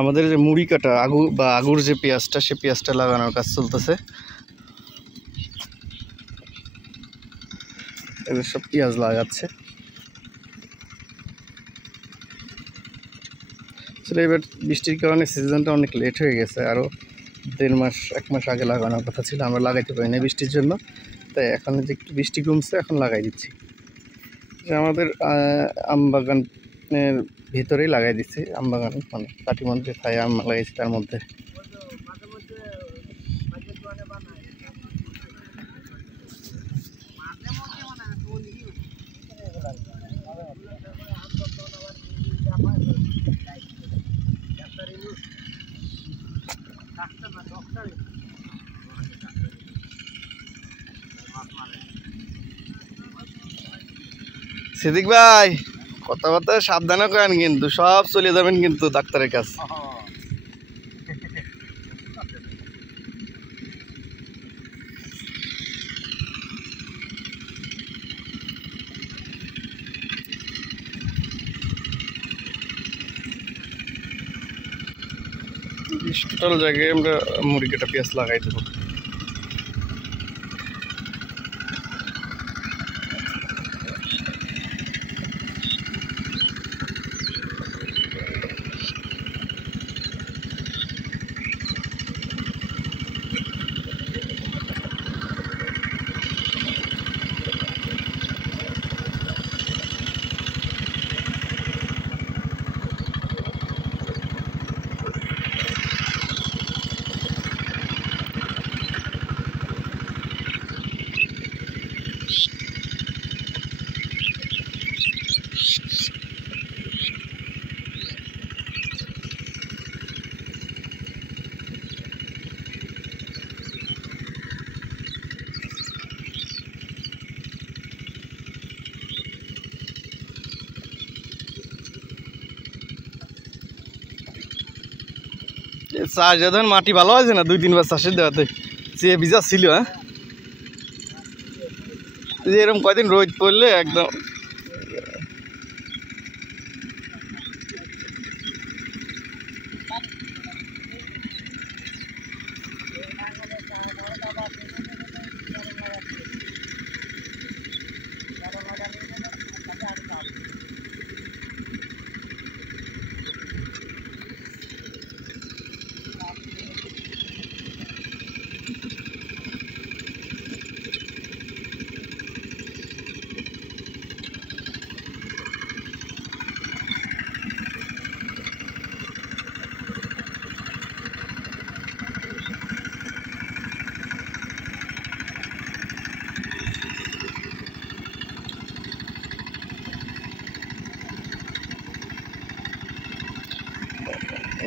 আমাদের যে মুড়ি কাটা আগুর যে পেঁয়াজটা, সে পেঁয়াজটা লাগানোর কাজ চলতেছে। এদের সব পেঁয়াজ লাগাচ্ছে। আসলে এবার বৃষ্টির কারণে সিজনটা অনেক লেট হয়ে গেছে, আরও 1.5 মাস 1 মাস আগে লাগানোর কথা ছিল, আমরা লাগাইতে পারি না বৃষ্টির জন্য। তাই এখন যে একটু বৃষ্টি কমছে, এখন লাগাই দিচ্ছি। আমাদের আমবাগানের ভিতরেই লাগাই দিচ্ছি, আমবাগান মানে কাটিমন্ত্রী খাই আম লাগাইছি তার মধ্যে। সিদ্দিক ভাই, কথাবার্তা সাবধানে করেন কিন্তু, সব চলে যাবেন কিন্তু ডাক্তারের কাছে। টোটাল জায়গায় আমরা মুড়ি কাটা পেঁয়াজ লাগাই দেবো। চাষ যখন মাটি ভালো আছে না, 2-3 বার চাষের দেওয়াতে যে ভিজা ছিল, হ্যাঁ এরকম কয়দিন রোদ পড়লে একদম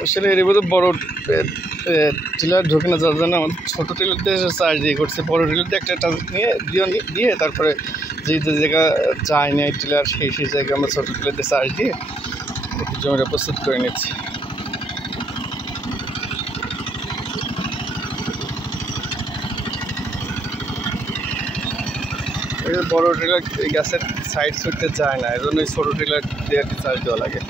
আসলে এর মধ্যে বড় টিলার ঢোকে না, যার জন্য আমাদের ছোটো টিলার দিয়ে চার্জ দিয়ে করছে। বড় টিলার দিয়ে একটা দিয়ে তারপরে যে জায়গা যায় না টিলার, সেই জায়গায় আমরা ছোটো টিলার দিয়ে চার্জ দিয়ে একটু জমিটা প্রস্তুত করে নিচ্ছি। বড় টিলার গ্যাসের সাইড ছুটতে যায় না, এই জন্য ছোটো টিলার দিয়ে একটু চার্জ দেওয়া লাগে।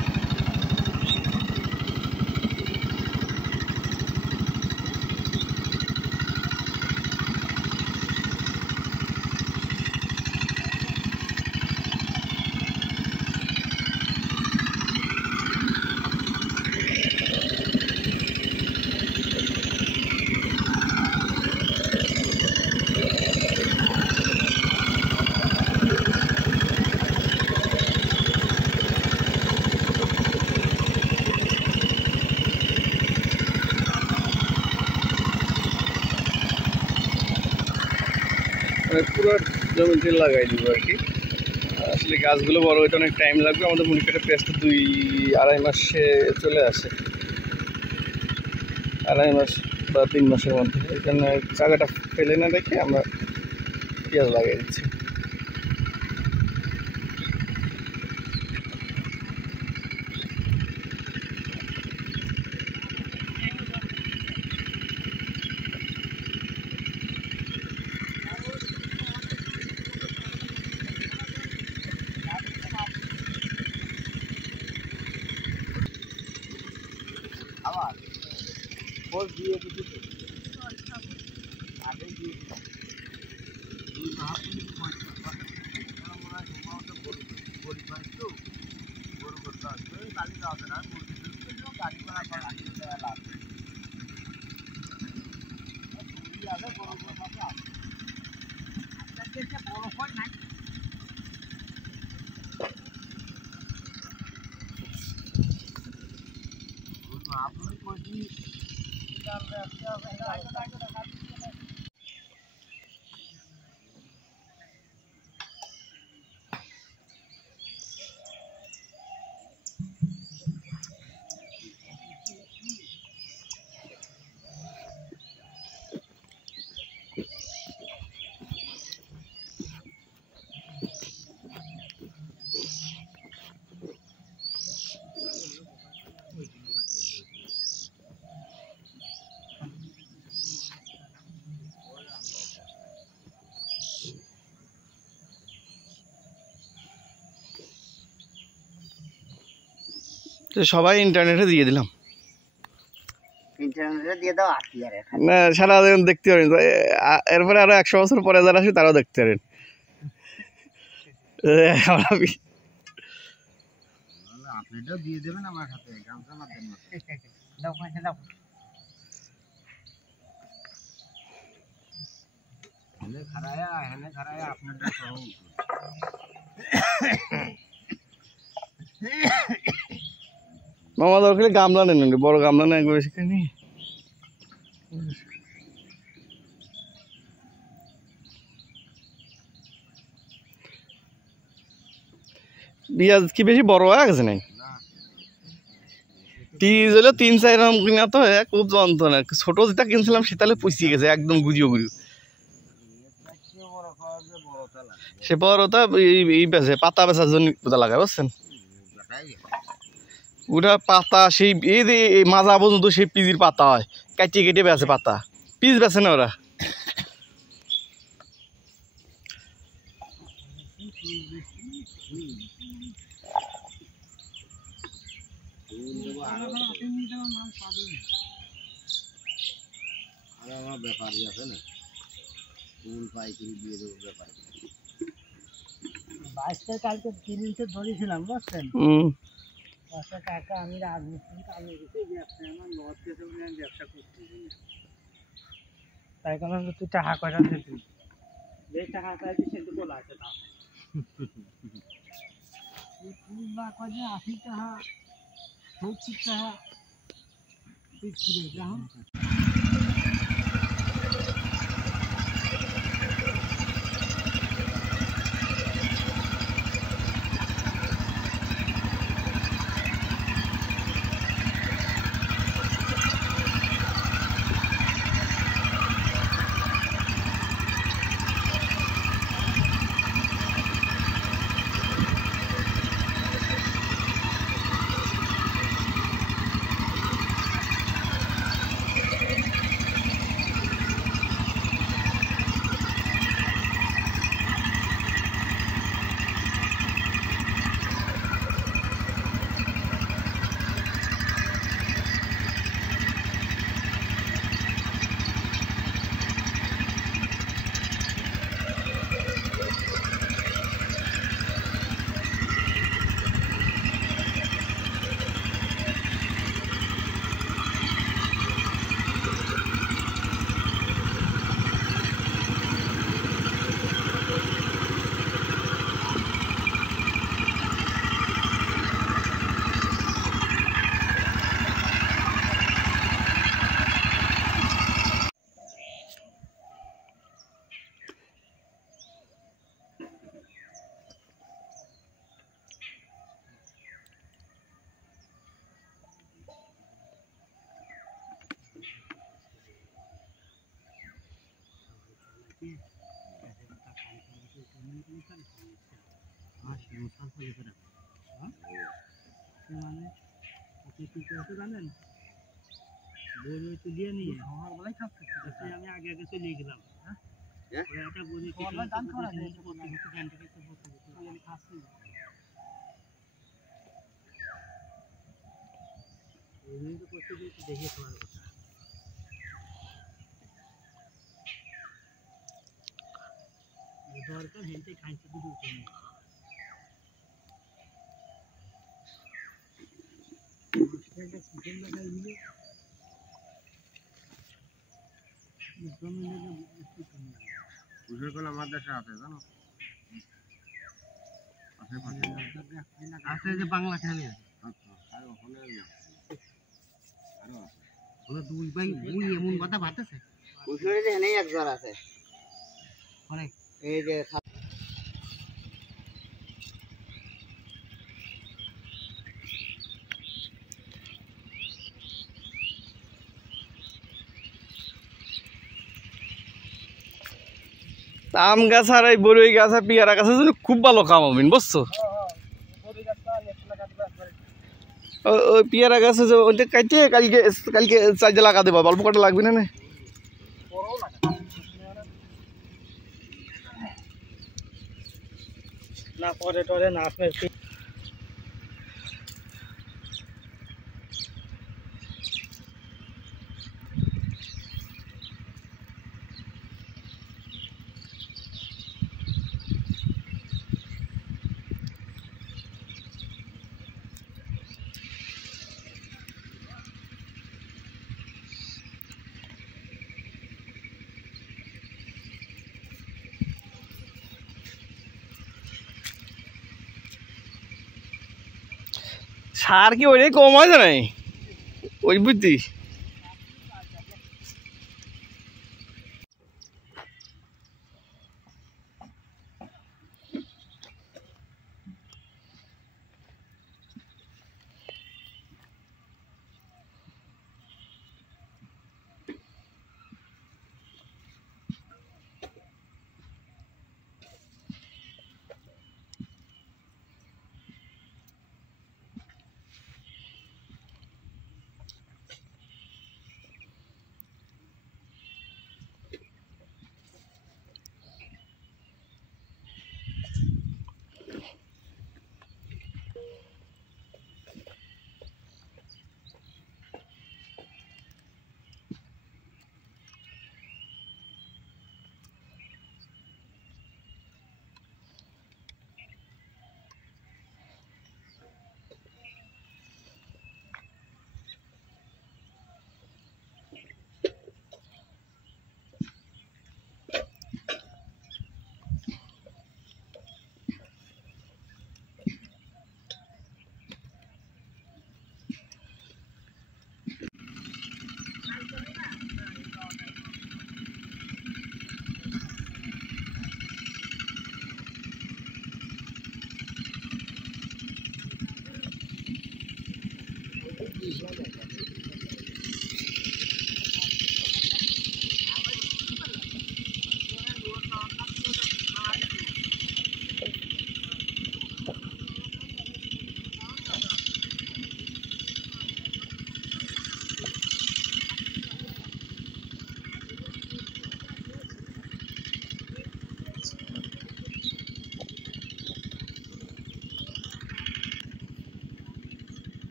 পুরো জমিতে লাগাই দিব আর কি। আসলে গাছগুলো বড় হইতে অনেক টাইম লাগবে, আমাদের মুড়ি কাটা পেঁয়াজটা 2-2.5 মাসে চলে আসে, 2.5 মাস বা 3 মাসের মধ্যে। এখানে জায়গাটা ফেলে না রেখে আমরা পেঁয়াজ লাগিয়ে দিচ্ছি। আবার খোঁজ দিয়ে কিছু আগে দিয়ে দুই মাস মনে হয় গরিব মানুষ তো গরু করতে আসবে গাড়ি যাবে না গাড়ি ভাড়া করা লাভ আছে গরু বড় হয় নাই আপনি কই সবাই ইন্টারনেটে দিয়ে দিলাম, ইন্টারনেটে দিয়ে দাও আর কি আর না সারা দিন দেখতে পারেন, এরপরে আরো 100 বছর পরে যারা আসে তারাও দেখতে পারেন। আপনিটাও দিয়ে দেবেন আমার হাতে গামছা মারতেন না দাও পয়সা দাও হেনে খারায়া আপনারটা সহ মামা দরকার গামলা নেন, বড় গামলা না একবার সেখানে পেঁয়াজ কি বেশি বড় হয়ে গেছে নাই? পিস হলো 3-4 গ্রাম কিনা তো খুব যন্ত্রণা। ছোট যেটা কিনছিলাম সেতালে পুষিয়ে গেছে একদম গুজিয়ে গুজিয়ে। সে বড়টা এই বেছে পাতা বেচার জন্য ওটা লাগায় বুঝছেন, ওটা পাতা সেই এই মাজা পর্যন্ত সেই পিজির পাতা হয়, কাটিয়ে কেটে বেছে পাতা, পিস বেছে না ওরা। ব্যাপারই আছে না, ফুল পাইকারি দিয়ে দেবো ব্যাপার। বাইশটা কালকে 3 ইঞ্চে ধরেছিলাম বুঝছেন, বাসা কাকা আমি রাজমিস্ত্রি কামে গেছি ব্যবসা আমার লস গেছে বলে আমি ব্যবসা করতেছি না, তাই কারণ তুই টাকা কয়টা দিবি, যে টাকা চাইছি সেটা তো লাগছে না তুই বা কয় 80 টাকা 70 টাকা তুই কি রে এখন মানে আপনি কি করতে জানেন, বড়ি তো দিয়ে নিয়ে সকালবেলায় খাচ্ছে, আমি আগে আগে চলে গেলাম, হ্যাঁ একটা বড়ি দান করা যায় খাচ্ছি দেখি তোমার কথা দরকার হেঁটে খাইতে দিতে উঠে চিকেন লাগাই দিলে পুজোর আমার দেশে আছে জানো আছে যে বাংলা খেলে আর ওখানে হলো দুই ভাই মুই এমন কথা ভাবতেছে পুজোরে যে নেই একজন আছে অনেক এই যে আম গাছ আর এই বরই গাছ আর পেয়ারা গাছের জন্য খুব ভালো কাম হবে বুঝছো। ওই পেয়ারা গাছে যে ওইটা কাটে কালকে কালকে চার্জে লাগা দেবা, অল্প কটা লাগবে না। না পরে টরে না আসবে সার কি ওইটাই কম হয় নাই ওই বুঝতি।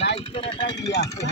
দায়িত্বের একটা ইয়ে আছে।